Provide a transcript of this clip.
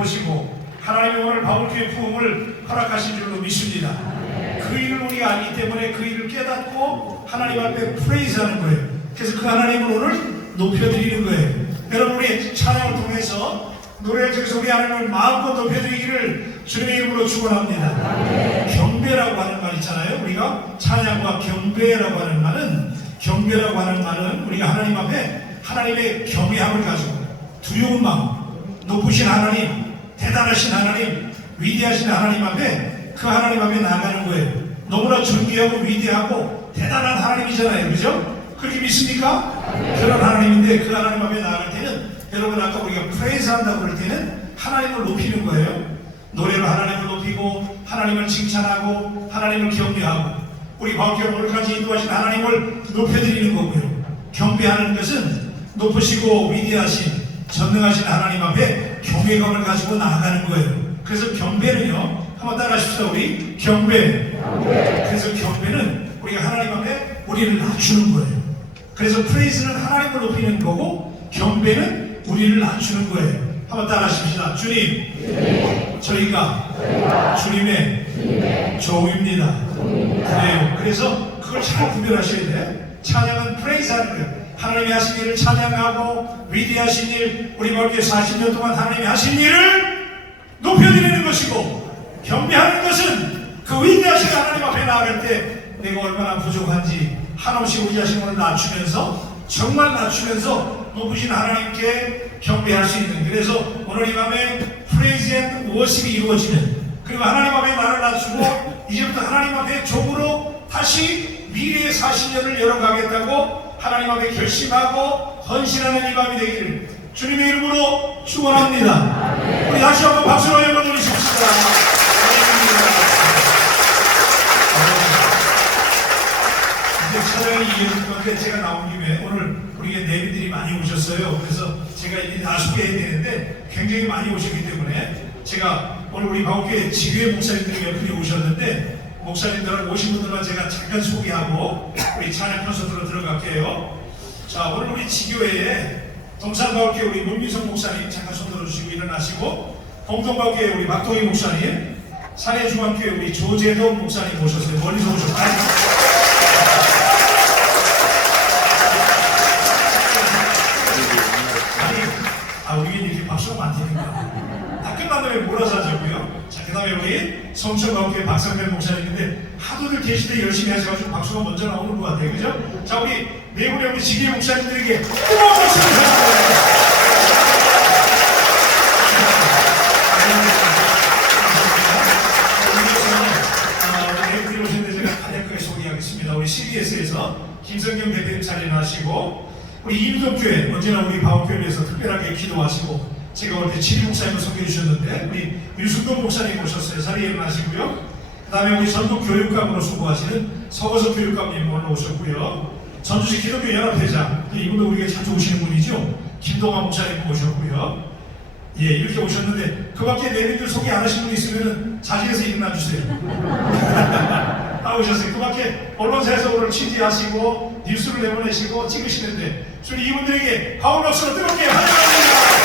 보시고 하나님이 오늘 바울교회 부흥을 허락하신 줄로 믿습니다. 그 일을 우리가 알기 때문에 그 일을 깨닫고 하나님 앞에 프레이즈하는 거예요. 그래서 그 하나님을 오늘 높여드리는 거예요. 여러분 우리 찬양을 통해서 노래 중에서 우리 하나님을 마음껏 높여드리기를 주님의 이름으로 축원합니다. 경배라고 하는 말 있잖아요. 우리가 찬양과 경배라고 하는 말은 경배라고 하는 말은 우리가 하나님 앞에 하나님의 경외함을 가지고 두려운 마음, 높으신 하나님, 대단하신 하나님, 위대하신 하나님 앞에 그 하나님 앞에 나가는 거예요. 너무나 존귀하고 위대하고 대단한 하나님이잖아요. 그죠? 그렇게 믿습니까? 그런 하나님인데 그 하나님 앞에 나갈 때는 여러분 아까 우리가 프레이즈 한다고 그럴 때는 하나님을 높이는 거예요. 노래로 하나님을 높이고 하나님을 칭찬하고 하나님을 경배하고 우리 바울교회 오늘까지 인도하신 하나님을 높여드리는 거고요. 경배하는 것은 높으시고 위대하신 전능하신 하나님 앞에 경외감을 가지고 나아가는 거예요. 그래서 경배는요. 한번 따라하십시다. 우리 경배. 그래서 경배는 우리가 하나님 앞에 우리를 낮추는 거예요. 그래서 프레이즈는 하나님을 높이는 거고 경배는 우리를 낮추는 거예요. 한번 따라하십시다. 주님, 저희가 주님의 종입니다. 그래요. 그래서 그걸 잘 구별하셔야 돼요. 찬양은 프레이즈 하는 거예요. 하나님이 하신 일을 찬양하고 위대하신 일, 우리 멀게 40년 동안 하나님이 하신 일을 높여드리는 것이고 경배하는 것은 그 위대하신 하나님 앞에 나아갈 때 내가 얼마나 부족한지 한없이 우리 자신을 낮추면서 정말 낮추면서 높으신 하나님께 경배할 수 있는 그래서 오늘 이 밤에 프레이즈 앤 워십이 이루어지는 그리고 하나님 앞에 나를 낮추고 이제부터 하나님 앞에 종으로 다시 미래의 40년을 열어가겠다고 하나님 앞에 결심하고 헌신하는 이 밤이 되기를 주님의 이름으로 축원합니다. 우리 다시 한번 박수로 열어 주십시다. 이제 촬영이 이어질 건데 제가 나온 김에 오늘 우리의 내비들이 많이 오셨어요. 그래서 제가 이제 다 소개해야 되는데 굉장히 많이 오셨기 때문에 제가 오늘 우리 바울교회 지교회 목사님들이 몇 분이 오셨는데 목사님들 오신 분들만 제가 잠깐 소개하고 우리 찬양 콘서트로 들어갈게요. 자 오늘 우리 지교회에 동산바울교회 우리 문민성 목사님 잠깐 손 들어주시고 일어나시고 공동바울교회 우리 박동희 목사님 사례중앙교회 우리 조재동 목사님 오셨어요. 멀리서 오셨어요. 아니, 아, 우리 이렇게 박수가 많다니까. 다 끝난 다음에 몰아서 하자고요. 자, 그 다음에 우리 성천가옥회 박상별 목사님인데 하도들 계시때 열심히 하셔가지고 박수가 먼저 나오는 것 같아요. 그죠? 자, 우리 네 분의 우리 지기 목사님들에게 뜨거운 박수를 부탁드립니다. 김성경 대표님 자리하시고 우리 이민동교회 언제나 우리 바울교회에 서 특별하게 기도하시고 제가 올때 지리 목사님을 소개해 주셨는데 우리 유승동 목사님 오셨어요. 자리에 일어나시고요. 그 다음에 우리 전북 교육감으로 수고하시는 서거석 교육감님 오늘 오셨고요. 전주시 기독교 연합회장 또 이분도 우리가 자주 오시는 분이죠. 김동환 목사님 오셨고요. 예, 이렇게 오셨는데 그 밖에 내분들 소개 안 하신 분 있으면 자리에서 일어나 주세요. 다 오셨어요. 그 밖에 언론사에서 오늘 취재하시고 뉴스를 내보내시고 찍으시는데 주님 이분들에게 바울 박수로 뜨겁게 환영합니다.